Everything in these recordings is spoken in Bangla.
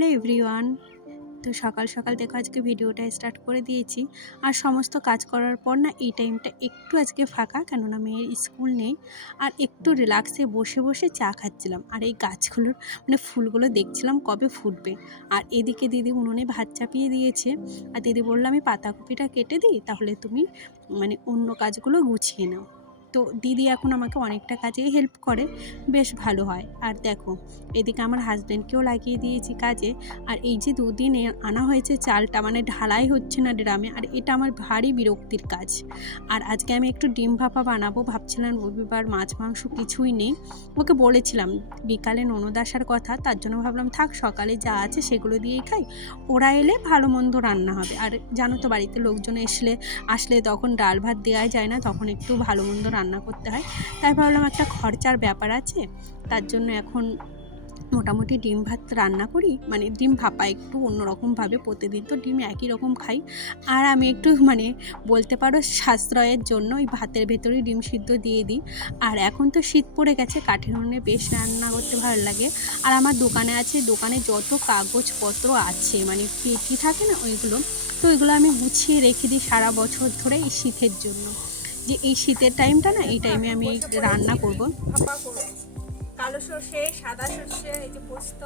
Hello everyone. তো সকাল সকাল দেখো আজকে ভিডিওটা স্টার্ট করে দিয়েছি। আর সমস্ত কাজ করার পর না এই টাইমটা একটু আজকে ফাঁকা, কেননা মেয়ের স্কুল নেই। আর একটু রিল্যাক্সে বসে বসে চা খাচ্ছিলাম, আর এই গাছগুলোর মানে ফুলগুলো দেখছিলাম কবে ফুটবে। আর এদিকে দিদি উনুনে ভাত চাপিয়ে দিয়েছে, আর দিদি বললো আমি পাতাকপিটা কেটে দিই, তাহলে তুমি মানে অন্য কাজগুলো গুছিয়ে নাও। তো দিদি এখন আমাকে অনেকটা কাজেই হেল্প করে, বেশ ভালো হয়। আর দেখো এদিকে আমার হাজব্যান্ডকেও লাগিয়ে দিয়েছি কাজে। আর এই যে দুদিনে আনা হয়েছে চালটা, মানে ঢালাই হচ্ছে না ড্রামে, আর এটা আমার ভারী বিরক্তির কাজ। আর আজকে আমি একটু ডিম ভাপা বানাবো ভাবছিলাম, রবিবার মাছ মাংস কিছুই নেই। ওকে বলেছিলাম বিকালে ননদ আসার কথা, তার জন্য ভাবলাম থাক সকালে যা আছে সেগুলো দিয়েই খাই, ওরা এলে ভালো মন্দ রান্না হবে। আর জানো তো বাড়িতে লোকজন আসলে তখন ডাল ভাত দেওয়া যায় না, তখন একটু ভালো মন্দ রান্না করতে হয়। তাই ভাবলাম একটা খরচার ব্যাপার আছে, তার জন্য এখন মোটামুটি ডিম ভাত রান্না করি, মানে ডিম ভাপা একটু অন্যরকমভাবে। প্রতিদিন তো ডিম একই রকম খাই, আর আমি একটু মানে বলতে পারো সাশ্রয়ের জন্য ওই ভাতের ভেতরেই ডিম সিদ্ধ দিয়ে দিই। আর এখন তো শীত পড়ে গেছে, কাঠের উনুনে বেশ রান্না করতে ভালো লাগে। আর আমার দোকানে আছে, দোকানে যত কাগজপত্র আছে মানে পেটি থাকে না ওইগুলো, তো ওইগুলো আমি গুছিয়ে রেখে দিই সারা বছর ধরে এই শীতের জন্য, যে এই শীতের টাইমটা না এই টাইমে আমি রান্না করব। কালো সর্ষে, সাদা সর্ষে, এই যে পোস্ত,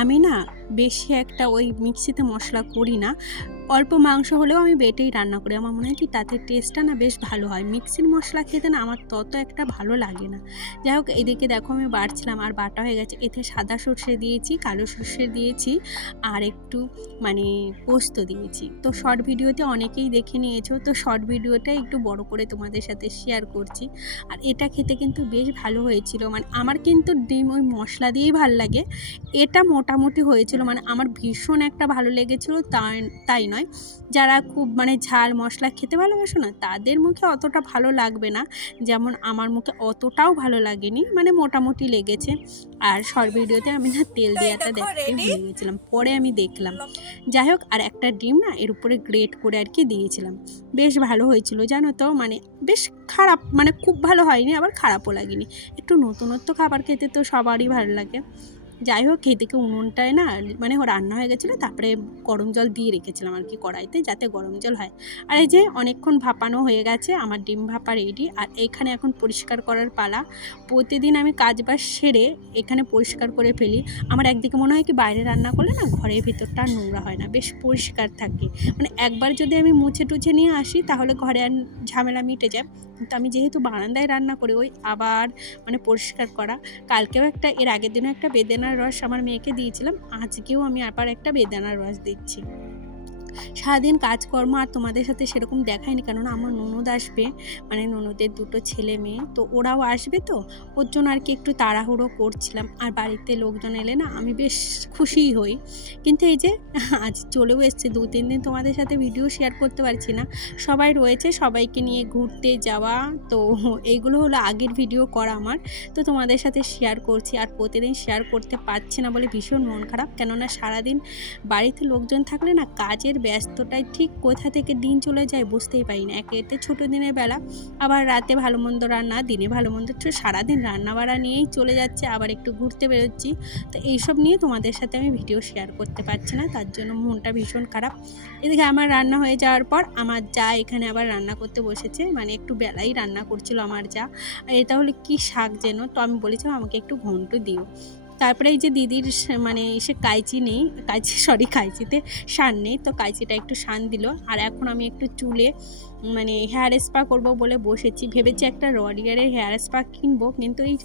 আমি না বেশি একটা ওই মিক্সিতে মশলা করি না, অল্প মাংস হলেও আমি বেটেই রান্না করি। আমার মনে হয় কি তাতে টেস্টটা না বেশ ভালো হয়। মিক্সির মশলা খেতে না আমার তত একটা ভালো লাগে না। যাই হোক এদিকে দেখো আমি বাটছিলাম, আর বাটা হয়ে গেছে। এতে সাদা সর্ষে দিয়েছি, কালো সর্ষে দিয়েছি, আর একটু মানে পোস্ত দিয়েছি। তো শর্ট ভিডিওতে অনেকেই দেখে নিয়েছো, তো শর্ট ভিডিওটা একটু বড় করে তোমাদের সাথে শেয়ার করছি। আর এটা খেতে কিন্তু বেশ ভালো হয়েছিল, মানে আমার কিন্তু ডিম ওই মশলা দিয়েই ভালো লাগে। এটা মোটামুটি হয়েছিল, মানে আমার ভীষণ একটা ভালো লেগেছিলো তাই নয়। যারা খুব মানে ঝাল মশলা খেতে ভালোবাসো না, তাদের মুখে অতটা ভালো লাগবে না, যেমন আমার মুখে অতটাও ভালো লাগেনি, মানে মোটামুটি লেগেছে। আর শর্ট ভিডিওতে আমি না তেল দেওয়াটা দেখতে ভুলে গেছিলাম, পরে আমি দেখলাম। যাই হোক, আর একটা ডিম না এর উপরে গ্রেট করে আর কি দিয়েছিলাম, বেশ ভালো হয়েছিল জানো তো। মানে বেশ খারাপ, মানে খুব ভালো হয়নি আবার খারাপও লাগেনি। একটু নতুনত্ব খাবার খেতে তো সবারই ভালো লাগে। যাই হোক এদিকে উনুনটায় না মানে রান্না হয়ে গেছিলো, তারপরে গরম জল দিয়ে রেখেছিলাম আর কি কড়াইতে, যাতে গরম জল হয়। আর এই যে অনেকক্ষণ ভাপানো হয়ে গেছে, আমার ডিম ভাপা রেডি। আর এইখানে এখন পরিষ্কার করার পালা। প্রতিদিন আমি কাজবাজ সেরে এখানে পরিষ্কার করে ফেলি। আমার একদিকে মনে হয় কি বাইরে রান্না করলে না ঘরের ভিতরটা নোংরা হয় না, বেশ পরিষ্কার থাকে। মানে একবার যদি আমি মুছে টুছে নিয়ে আসি তাহলে ঘরে আর ঝামেলা মিটে যায়। কিন্তু আমি যেহেতু বারান্দায় রান্না করি, ওই আবার মানে পরিষ্কার করা। কালকেও একটা, এর আগের দিনও একটা বেদানার রস আমার মেয়েকে দিয়েছিলাম, আজকেও আমি আবার একটা বেদানার রস দিচ্ছি। সারাদিন কাজকর্ম আর তোমাদের সাথে সেরকম দেখায়নি, কেননা আমার ননদ আসবে, মানে ননদের দুটো ছেলে মেয়ে, তো ওরাও আসবে, তো ওর জন্য আর কি একটু তাড়াহুড়ো করছিলাম। আর বাড়িতে লোকজন এলে না আমি বেশ খুশিই হই। কিন্তু এই যে আজ চলেও এসছে, 2-3 দিন তোমাদের সাথে ভিডিও শেয়ার করতে পারছি না। সবাই রয়েছে, সবাইকে নিয়ে ঘুরতে যাওয়া, তো এইগুলো হলো আগের ভিডিও করা আমার, তো তোমাদের সাথে শেয়ার করছি। আর প্রতিদিন শেয়ার করতে পারছি না বলে ভীষণ মন খারাপ, কেননা সারাদিন বাড়িতে লোকজন থাকলে না কাজের ব্যস্ততায় ঠিক কোথা থেকে দিন চলে যায় বুঝতেই পারি না। এতে ছোটো দিনের বেলা, আবার রাতে ভালো মন্দ রান্না, দিনে ভালো মন্দ, তো সারাদিন রান্না বাড়া নিয়েই চলে যাচ্ছে, আবার একটু ঘুরতে বেরোচ্ছি। তো এইসব নিয়ে তোমাদের সাথে আমি ভিডিও শেয়ার করতে পারছি না, তার জন্য মনটা ভীষণ খারাপ। এদিকে আমার রান্না হয়ে যাওয়ার পর আমার যা এখানে আবার রান্না করতে বসেছে, মানে একটু বেলাই রান্না করছিল আমার যা। এটা হলো কি শাক যেন, তো আমি বলেছিলাম আমাকে একটু ঘন্ট দিও। তারপরে এই যে দিদির মানে সে কাঁচি নেই, কাঁচিতে শান নেই, তো কাঁচিটা একটু শান দিল। আর এখন আমি একটু চুলে মানে হেয়ার স্পা করব বলে বসেছি। ভেবেছি একটা রডিয়ারের হেয়ার স্পা কিনবো, কিন্তু এই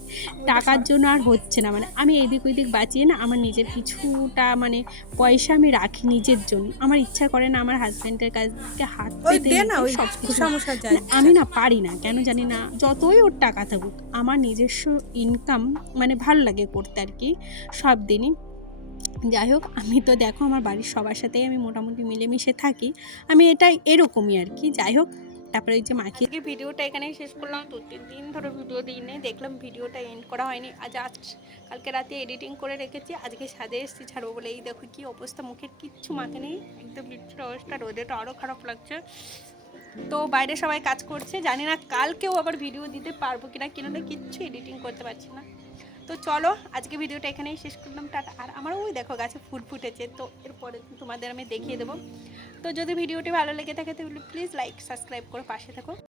টাকার জন্য আর হচ্ছে না। মানে আমি এদিক ওইদিক বাঁচিয়ে না আমার নিজের কিছুটা মানে পয়সা আমি রাখি নিজের জন্য। আমার ইচ্ছা করে না আমার হাজব্যান্ডের কাছ থেকে হাত পেতে সব কিছু। আমি না পারি না, কেন জানি না, যতই ওর টাকা থাকুক আমার নিজস্ব ইনকাম মানে ভালো লাগে করতে আর কি সব দিনই। যাই হোক আমি তো দেখো আমার বাড়ির সবার সাথেই আমি মোটামুটি মিলেমিশে থাকি, আমি এটাই এরকমই আর কি। যাই হোক তারপরে এই যে মাখিয়ে ভিডিওটা এখানেই শেষ করলাম। 2-3 দিন ধরে ভিডিও দিইনি, দেখলাম ভিডিওটা এন্ড করা হয়নি। কালকে রাতে এডিটিং করে রেখেছি, আজকে সাজে এসেছি ছাড়বো বলে। এই দেখো কি অবস্থা, মুখের কিচ্ছু মাখে নেই, একদম বিচ্ছিন্ন অবস্থা, রোদেটা আরও খারাপ লাগছে। তো বাইরে সবাই কাজ করছে, জানি না কালকেও আবার ভিডিও দিতে পারবো কিনা, কিচ্ছু এডিটিং করতে পারছি না। তো চলো আজকে ভিডিওটা এখানেই শেষ করলাম, টাটা। আর আমার ওই দেখো গাছে ফুল ফুটেছে, তো এরপরে তোমাদের আমি দেখিয়ে দেবো। তো যদি ভিডিওটি ভালো লেগে থাকে তাহলে প্লিজ লাইক সাবস্ক্রাইব করে পাশে থাকো।